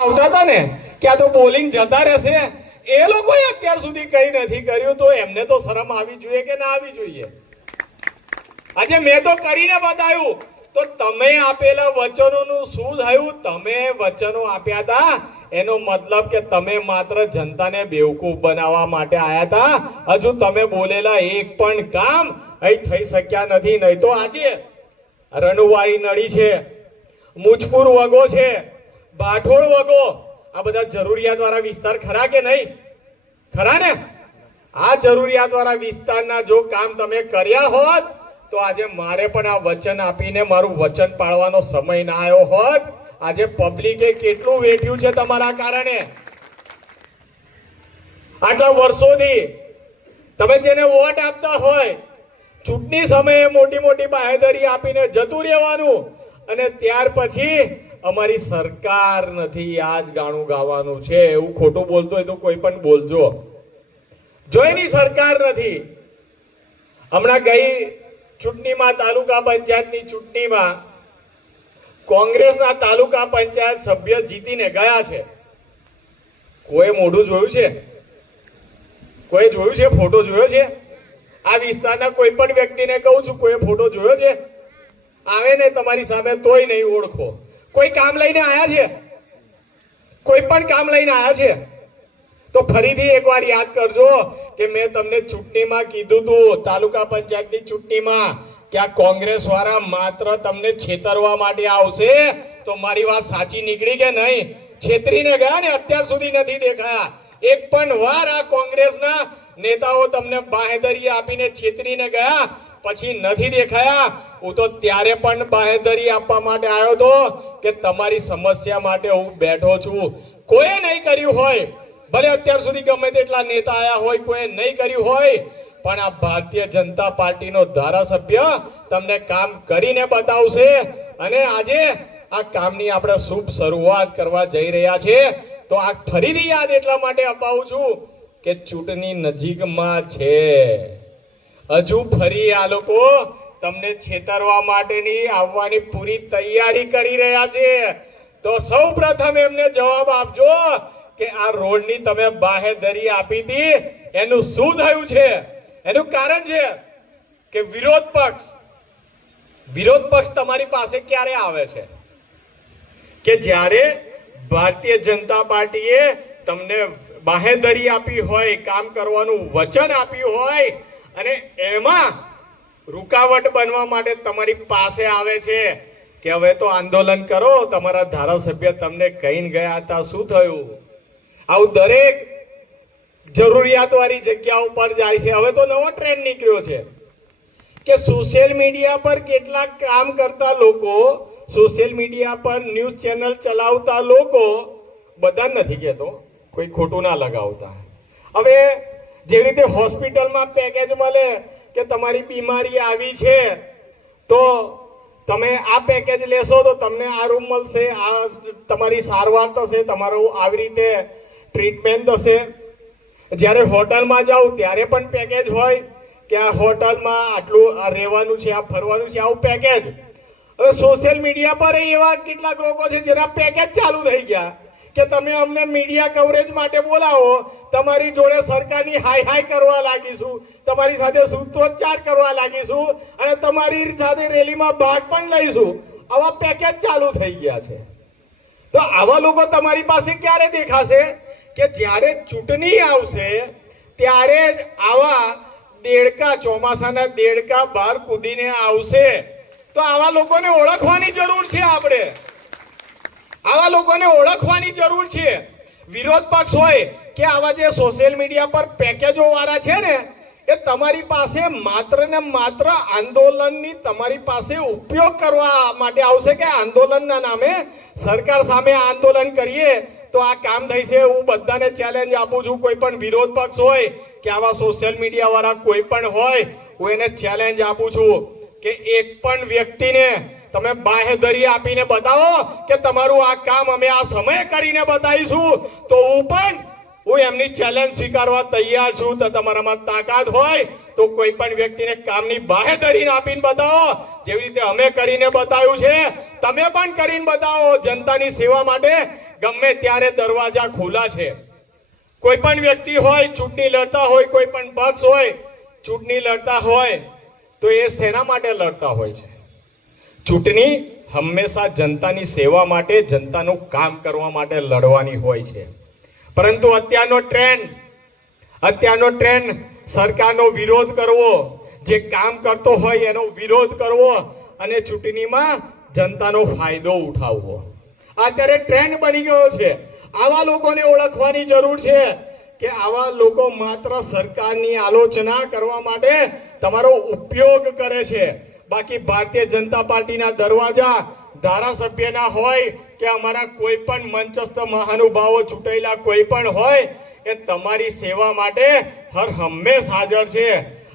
આવતા હતા ને, કે આ તો બોલિંગ જતા રહેશે. એ લોકોએ અત્યાર સુધી કઈ નથી કર્યું, તો એમને તો શરમ આવી જોઈએ કે ના આવી જોઈએ? આજે મેં તો કરીને બતાવ્યું, તો તમે આપેલા વચનોનું શું થયું? તમે વચનો આપ્યા હતા? એનો મતલબ કે તમે માત્ર જનતાને બેવકૂફ બનાવવા માટે આયા હતા? હજુ તમે બોલેલા એક પણ કામ અહીં થઈ શક્યા નથી, નહીં તો આજે રણુવાળી નળી છે મુજપુર વગો છે. બાઠોળ વગો. આ બધા જરૂરિયાત વાળા વિસ્તાર ખરા કે નહીં? ખરા ને? આ જરૂરિયાત વાળા વિસ્તારના જો કામ તમે કર્યા હોત, તો આજે મારે પણ આ વચન આપીને મારું વચન પાળવાનો સમય ના આવ્યો હોત. આજે પબ્લિકે કેટલું વેઠ્યું છે તમારા કારણે? આટલા વર્ષોથી તમે જેને વોટ આપતા હોય, ચૂંટણી સમયે મોટી મોટી બાહેધરી આપીને જતું રહેવાનું અને ત્યાર પછી અમારી સરકાર નથી આ જ ગાણું ગાવાનું છે, એવું ખોટું બોલતો હોય તો કોઈ પણ બોલજો. જો એની સરકાર નથી, હમણાં ગઈ ચૂંટણીમાં તાલુકા પંચાયતની ચૂંટણીમાં કોંગ્રેસના તાલુકા પંચાયત સભ્ય જીતીને ગયા છે. કોઈ મોઢું જોયું છે? કોઈ જોયું છે? ફોટો જોયો છે? આ વિસ્તારના કોઈ પણ વ્યક્તિને કહું છું, કોઈ ફોટો જોયો છે? આવે ને તમારી સામે તોય નહીં ઓળખો. કોઈ કામ લઈને આયા છે? કોઈ પણ કામ લઈને આયા છે? તો ફરીથી એકવાર યાદ કરજો કે મેં તમને ચૂંટણીમાં કીધું તું, તાલુકા પંચાયતની ચૂંટણીમાં, કે આ કોંગ્રેસ વાળા માત્ર તમને છેતરવા માટે આવશે. તો મારી વાત સાચી નીકળી કે નહીં? છેતરીને ગયા ને, અત્યાર સુધી નથી દેખાયા. એક પણ વાર આ કોંગ્રેસના નેતાઓ તમને બાહેદરી આપીને છેતરીને ગયા પછી નથી દેખાયા. હું તો ત્યારે પણ બાહેધરી આપવા માટે આવ્યો હતો કે તમારી સમસ્યા માટે હું બેઠો છું. કોઈએ નહીં કર્યું હોય, ભલે અત્યાર સુધી ગમે તેટલા નેતા આવ્યા હોય કોઈ નહીં કર્યું હોય, પણ આ ભારતીય જનતા પાર્ટીનો ધારાસભ્ય તમને કામ કરીને બતાવશે. અને આજે આ કામની આપણે શુભ શરૂઆત કરવા જઈ રહ્યા છે. તો આ ફરીથી યાદ એટલા માટે અપાવું છું કે ચૂંટણી નજીકમાં છે. હજુ ફરી આ લોકો તમને છેતરવા માટેની આવવાની પૂરી તૈયારી કરી રહ્યા છે. તો સૌ પ્રથમ એમને જવાબ આપજો કે આ રોડની તમે બાહેધરી આપી હતી. એનું શું થયું છે? એનું કારણ છે કે વિરોધ પક્ષ વિરોધ પક્ષ તમારી પાસે ક્યારે આવે છે? કે જ્યારે ભારતીય જનતા પાર્ટીએ તમને બાહેધરી આપી હોય, કામ કરવાનું વચન આપ્યું હોય અને એમાં રૂકાવટ બનવા માટે તમારી પાસે આવે છે કે હવે તો આંદોલન કરો, તમારા ધારાસભ્ય તમને કહીને ગયા હતા, શું થયું? આવું દરેક જરૂરિયાત વાળી જગ્યા ઉપર જાય છે. હવે તો નવો ટ્રેન્ડ નીકળ્યો છે કે સોશિયલ મીડિયા પર કેટલાક કામ કરતા લોકો સોશિયલ મીડિયા પર ન્યૂઝ ચેનલ ચલાવતા લોકો બધા નથી કહેતો, કોઈ ખોટું ના લગાવતા. હવે જેવી રીતે હોસ્પિટલમાં પેકેજ મળે કે તમારી બીમારી આવી છે, તો તમે આ પેકેજ લેશો તો તમને આ રૂમ મળશે, આ તમારી સારવાર થશે, તમારું આવી રીતે ટ્રીટમેન્ટ થશે. જ્યારે હોટલમાં જાઓ ત્યારે પણ પેકેજ હોય કે આ હોટલમાં આટલું આ રહેવાનું છે, આ ફરવાનું છે, આવું પેકેજ. હવે સોશિયલ મીડિયા પર એવા કેટલાક લોકો છે જેના પેકેજ ચાલુ થઈ ગયા. કે તમે અમને મીડિયા કવરેજ માટે બોલાવો, તમારી જોડે સરકારની હાઈ હાઈ કરવા લાગીશું, તમારી સાથે સૂત્રોચ્ચાર કરવા લાગીશું અને તમારી સાથે રેલીમાં ભાગ પણ લઈશું. આવા પેકેજ ચાલુ થઈ ગયા છે. તો આવા લોકો તમારી પાસે ક્યારે દેખાશે? કે જ્યારે ચૂંટણી આવશે, ત્યારે જ આવા દેડકા, ચોમાસાના દેડકા બહાર કૂદીને આવશે. તો આવા લોકોને ઓળખવાની જરૂર છે આપણે. આવા લોકોને ઓળખવાની જરૂર છે. વિરોધ પક્ષ હોય કે આવા જે સોશિયલ મીડિયા પર પેકેજો વાળા છે ને, એ તમારી પાસે માત્ર ને માત્ર આંદોલનની તમારી પાસે ઉપયોગ કરવા માટે આવશે કે આંદોલનના નામે સરકાર સામે આંદોલન કરીએ તો આ કામ થઈ છે. હું બધાને ચેલેન્જ આપું છું, કોઈ પણ વિરોધ પક્ષ હોય કે આવા સોશિયલ મીડિયા વાળા કોઈ પણ હોય, હું એને ચેલેન્જ આપું છું કે એક પણ વ્યક્તિને તમે બાહેધરી આપીને બતાવો કે તમારું આ કામ અમે આ સમયે કરીને બતાવીશું. તો હું પણ, હું એમની ચેલેન્જ સ્વીકારવા તૈયાર છું. તો તમારામાં તાકાત હોય તો કોઈ પણ વ્યક્તિને કામની બાહેધરી આપીને બતાવો. જેવી રીતે અમે કરીને બતાવ્યું છે, તમે પણ કરીને બતાવો. જનતાની સેવા માટે ગમે ત્યારે દરવાજા ખુલ્લા છે. કોઈ પણ વ્યક્તિ હોય, ચૂંટણી લડતા હોય, કોઈ પણ પક્ષ હોય, ચૂંટણી લડતા હોય, તો એ શેના માટે લડતા હોય છે? ચૂંટણી હંમેશા જનતાની સેવા માટે, જનતાનું કામ કરવા માટે લડવાની હોય છે. પરંતુ અત્યારનો ટ્રેન્ડ અત્યારનો ટ્રેન્ડ સરકારનો વિરોધ કરવો, જે કામ કરતો હોય એનો વિરોધ કરવો અને ચૂંટણીમાં જનતાનો ફાયદો ઉઠાવવો. અત્યારે ટ્રેન્ડ બની ગયો છે. આવા લોકોને ઓળખવાની જરૂર છે કે આવા લોકો માત્ર સરકારની આલોચના કરવા માટે તમારો ઉપયોગ કરે છે. બાકી ભારતીય જનતા પાર્ટીના દરવાજા ધારાસભ્યના હોય કે અમારા કોઈ પણ મંચસ્થ મહાનુભાવો ચૂંટાયેલા કોઈ પણ હોય, એ તમારી સેવા માટે હર હંમેશ હાજર છે.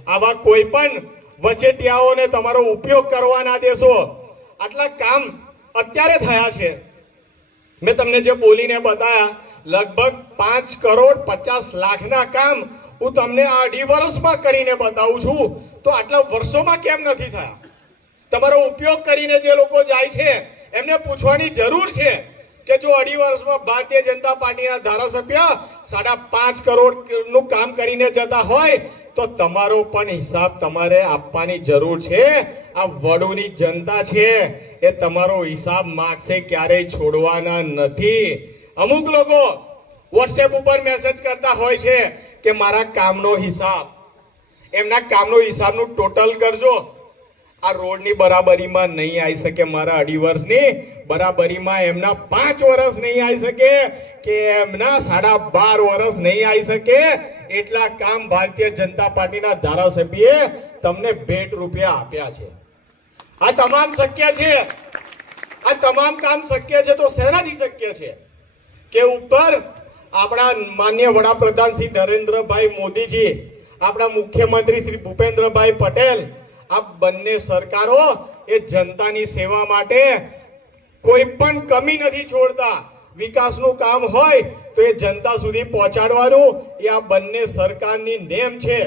આવા કોઈ પણ વચેટિયાઓને તમારો ઉપયોગ કરવા ના દેશો. આટલા કામ અત્યારે થયા છે. મેં તમને જે બોલીને બતાયા, લગભગ પાંચ કરોડ પચાસ લાખના કામ હું તમને આ અઢી વર્ષમાં કરીને બતાવું છું. તો આટલા વર્ષોમાં કેમ નથી થયા? તમારો ઉપયોગ કરીને જે લોકો જાય છે, એમને પૂછવાની જરૂર છે કે જો અઢી વર્ષમાં ભારતીય જનતા પાર્ટીના ધારાસભ્ય સાડા પાંચ કરોડનું કામ કરીને જતા હોય, તો તમારો પણ હિસાબ તમારે આપવાની જરૂર છે. આ વડોની જનતા છે, એ તમારો હિસાબ માગશે ક્યારેય છોડવાના નથી. અમુક લોકો વોટ્સએપ ઉપર મેસેજ કરતા હોય છે કે મારા કામનો હિસાબ, એમના કામનો હિસાબનું ટોટલ કરજો. આ રોડની બરાબરીમાં નહીં આવી શકે મારા અઢી વર્ષની. બરાબરીમાં એમના પાંચ વર્ષ નહીં આવી શકે કે એમના સાડા બાર વર્ષ નહીં આવી શકે. એટલા કામ ભારતીય જનતા પાર્ટીના ધારાસભ્યએ તમને ભેટ રૂપિયા આપ્યા છે. આ તમામ શક્ય છે. આ તમામ કામ શક્ય છે તો શેનાથી શક્ય છે? કે ઉપર આપણા માન્ય વડાપ્રધાન શ્રી નરેન્દ્રભાઈ મોદીજી, આપણા મુખ્યમંત્રી શ્રી ભૂપેન્દ્રભાઈ પટેલ આ બંને સરકારો એ જનતાની સેવા માટે કોઈ પણ કમી નથી છોડતા. વિકાસનું કામ હોય તો એ જનતા સુધી પહોંચાડવાનું એ આ બંને સરકારની નેમ છે.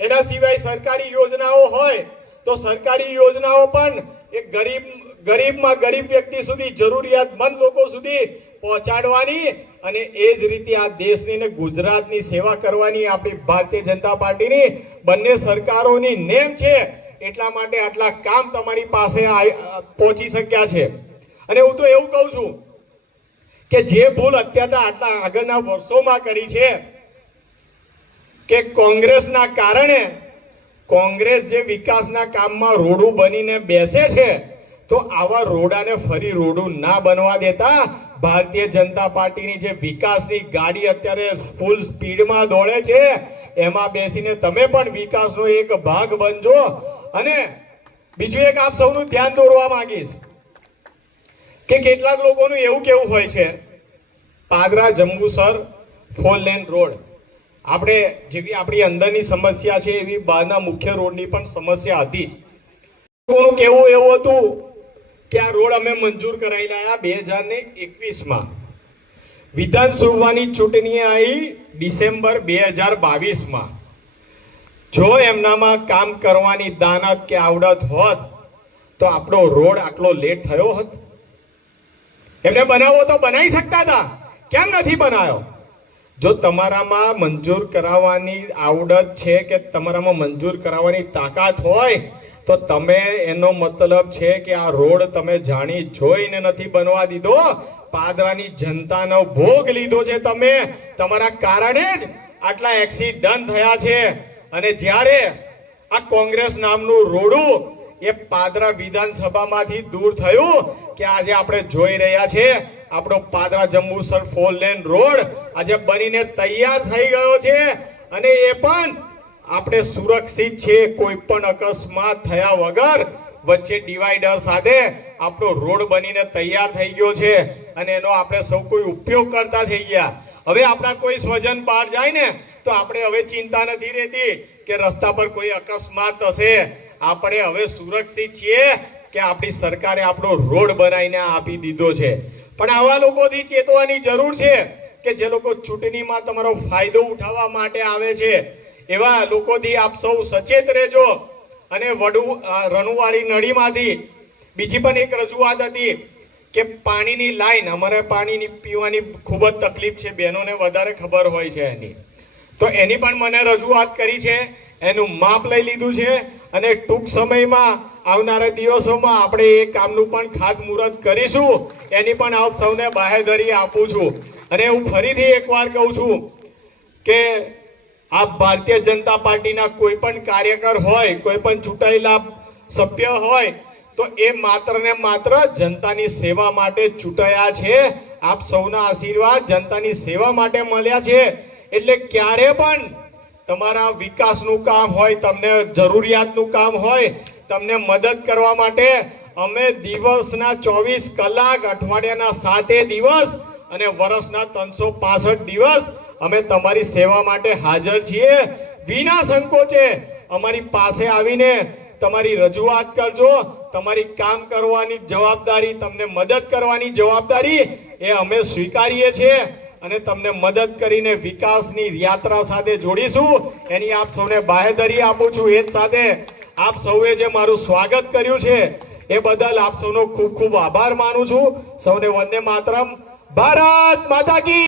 એના સિવાય સરકારી યોજનાઓ હોય તો સરકારી યોજનાઓ પણ એ ગરીબ, ગરીબમાં ગરીબ વ્યક્તિ સુધી, જરૂરિયાતમંદ લોકો સુધી પહોંચાડવાની અને એ જ રીતે આ દેશની ને ગુજરાતની સેવા કરવાની આપણી ભારતીય જનતા પાર્ટીની બંને સરકારોની નેમ છે. એટલા માટે આટલા કામ તમારી પાસે પહોંચી શક્યા છે. અને હું તો એવું કહું છું કે જે ભૂલ અત્યારે આટલા આગળના વર્ષોમાં કરી છે, કે કોંગ્રેસના કારણે કોંગ્રેસ જે વિકાસના કામમાં રોડું બનીને બેસે છે, તો આવા રોડાને ફરી રોડું ના બનવા દેતા ભારતીય જનતા પાર્ટીની જે વિકાસની ગાડી અત્યારે ફૂલ સ્પીડમાં દોડે છે, એમાં બેસીને તમે પણ વિકાસનો એક ભાગ બનજો. અને બીજું એક આપ સૌનું ધ્યાન દોરવા માંગીશ કે કેટલાક લોકોનું એવું કેવું હોય છે, Padra Jambusar four lane road. આપણે જેવી આપણી અંદરની સમસ્યા છે, એવી બહારના મુખ્ય રોડની પણ સમસ્યા હતી જ. લોકોનું કેવું એવું હતું કે આ રોડ અમે મંજૂર કરાવી લાયા બે હજાર ને એકવીસમાં. વિધાનસભાની ચૂંટણી આવી ડિસેમ્બર બે હજાર બાવીસમાં. જો એમનામાં કામ કરવાની દાનત કે આવડત હોત, તો આપણો રોડ આટલો લેટ થયો હોત? એમને બનાવવો તો બનાવી શકતા હતા. કેમ નથી બનાવ્યો જો તમારામાં મંજૂર કરાવવાની આવડત છે કે તમારામાં મંજૂર કરાવવાની તાકાત હોય, તો તમે એનો મતલબ છે કે આ રોડ તમે જાણી જોઈને નથી બનવા દીધો. પાદરાની જનતાનો ભોગ લીધો છે તમે. તમારા કારણે જ આટલા એક્સિડન્ટ થયા છે. અને જ્યારે આ કોંગ્રેસ નામનું રોડું એ પાદરા વિધાનસભામાંથી દૂર થયું કે આજે આપણે જોઈ રહ્યા છે, આપણો Padra Jambusar four lane road આજે બનીને તૈયાર થઈ ગયો છે અને એ પણ આપણે સુરક્ષિત છે, કોઈ પણ અકસ્માત થયા વગર વચ્ચે ડિવાઈડર સાથે આપણો રોડ બનીને તૈયાર થઈ ગયો છે અને એનો આપણે સૌ કોઈ ઉપયોગ કરતા થઈ ગયા. હવે આપણા કોઈ સ્વજન બહાર જાય ને તો આપણે હવે ચિંતા નથી રહેતી કે રસ્તા પર કોઈ અકસ્માત થશે આપણે હવે સુરક્ષિત છીએ કે આપણી સરકારે આપણો રોડ બનાવીને આપી દીધો છે. પણ આવા લોકોથી ચેતવાની જરૂર છે કે જે લોકો ચૂંટણીમાં તમારો ફાયદો ઉઠાવવા માટે આવે છે. એવા લોકોથી આપ સૌ સચેત રહેજો. અને વડુ રણુવારી નળીમાંથી બીજી પણ એક રજૂઆત હતી કે પાણીની લાઈન, અમારે પાણીની પીવાની ખૂબ જ તકલીફ છે. બહેનોને વધારે ખબર હોય છે એની. તો એની પણ મને રજૂઆત કરી છે, એનું માપ લઈ લીધું છે અને ટૂંક સમયમાં આવનારા દિવસોમાં આપણે એ કામનું પણ ખાતમુહૂર્ત કરીશું. એની પણ આપ સૌને બાહેધરી આપું છું. અને હું ફરીથી એકવાર કહું છું કે આપ ભારતીય જનતા પાર્ટીના કોઈ પણ કાર્યકર હોય, કોઈ પણ ચૂંટાયેલા સભ્ય હોય, તો એ માત્ર ને માત્ર જનતાની સેવા માટે ચૂંટાયા છે. આપ સૌના આશીર્વાદ જનતાની સેવા માટે મળ્યા છે. એટલે ક્યારે પણ તમારા વિકાસનું કામ હોય, તમને જરૂરિયાતનું કામ હોય, તમને મદદ કરવા માટે અમે દિવસના ચોવીસ કલાક અઠવાડિયાના સાતે દિવસ અને વર્ષના ત્રણસો દિવસ અમે તમારી સેવા માટે હાજર છીએ. વિના સંકોચે અમારી પાસે આવીને તમારી રજૂઆત કરજો, તમારી કામ કરવાની જવાબદારી, તમને મદદ કરવાની જવાબદારી એ અમે સ્વીકારીએ છીએ. અને તમને મદદ કરીને વિકાસની યાત્રા સાથે જોડીશું. એની આપ સૌને બાહેદરી આપું છું. એ જ સાથે આપ સૌએ જે મારું સ્વાગત કર્યું છે, એ બદલ આપ સૌનો ખૂબ ખૂબ આભાર માનું છું. સૌને વંદે માતરમ. ભારત માતા કી